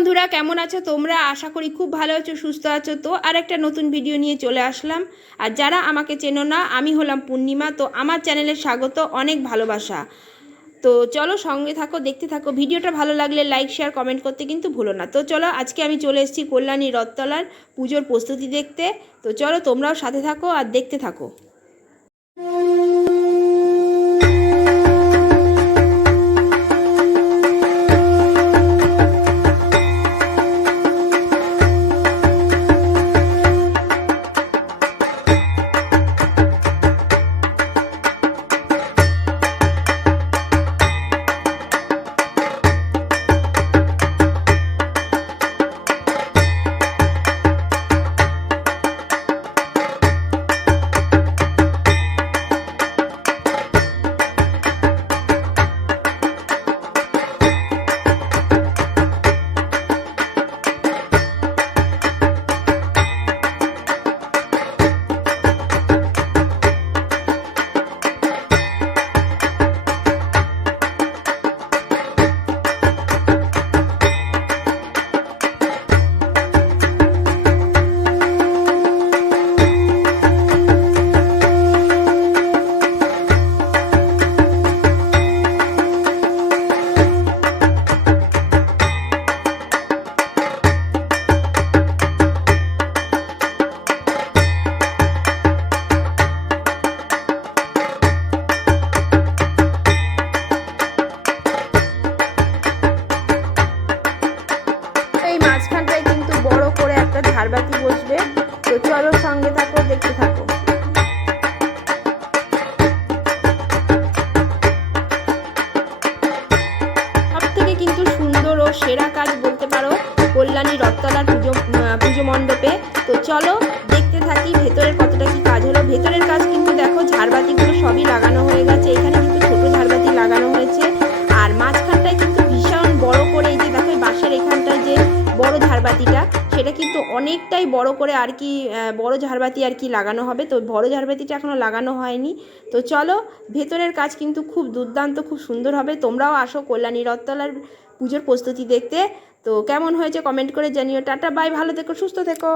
বন্ধুরা, কেমন আছো তোমরা? আশা করি খুব ভালো আছো, সুস্থ আছো। তো আর একটা নতুন ভিডিও নিয়ে চলে আসলাম। আর যারা আমাকে চেনো না, আমি হলাম পূর্ণিমা। তো আমার চ্যানেলে স্বাগত, অনেক ভালোবাসা। তো চলো সঙ্গে থাকো, দেখতে থাকো। ভিডিওটা ভালো লাগলে লাইক শেয়ার কমেন্ট করতে কিন্তু ভুলো না। তো চলো, আজকে আমি চলে এসেছি কল্যাণী রথতলার পুজোর প্রস্তুতি দেখতে। তো চলো, তোমরাও সাথে থাকো আর দেখতে থাকো। ঝাড়বাতি বসবে, তো চলো সঙ্গে থাকো, দেখতে থাকো। কিন্তু সুন্দর ও সেরা কাজ বলতে পারো কল্যাণী পুজো পুজো মণ্ডপে। তো চলো দেখতে থাকি ভেতরের কতটা কি কাজ হলো। ভেতরের কাজ কিন্তু দেখো, ঝাড়বাতিগুলো সবই লাগানো হয়ে গেছে। এখানে কিন্তু ছোট ঝাড়বাতি লাগানো হয়েছে। আর মাঝখানটায় কিন্তু ভীষণ বড় করে এই যে দেখো বাঁশের এখানটায় যে বড় ঝাড়বাতিটা সেটা কিন্তু অনেকটাই বড় করে আর কি বড় ঝাড়বাতি আর কি লাগানো হবে। তো বড় ঝাড়বাতিটা এখনও লাগানো হয়নি। তো চলো, ভেতরের কাজ কিন্তু খুব দুর্দান্ত, খুব সুন্দর হবে। তোমরাও আসো কল্যাণী রথতলার পুজোর প্রস্তুতি দেখতে। তো কেমন হয়েছে কমেন্ট করে জানিও। টাটা, বাই, ভালো থেকো, সুস্থ থেকো।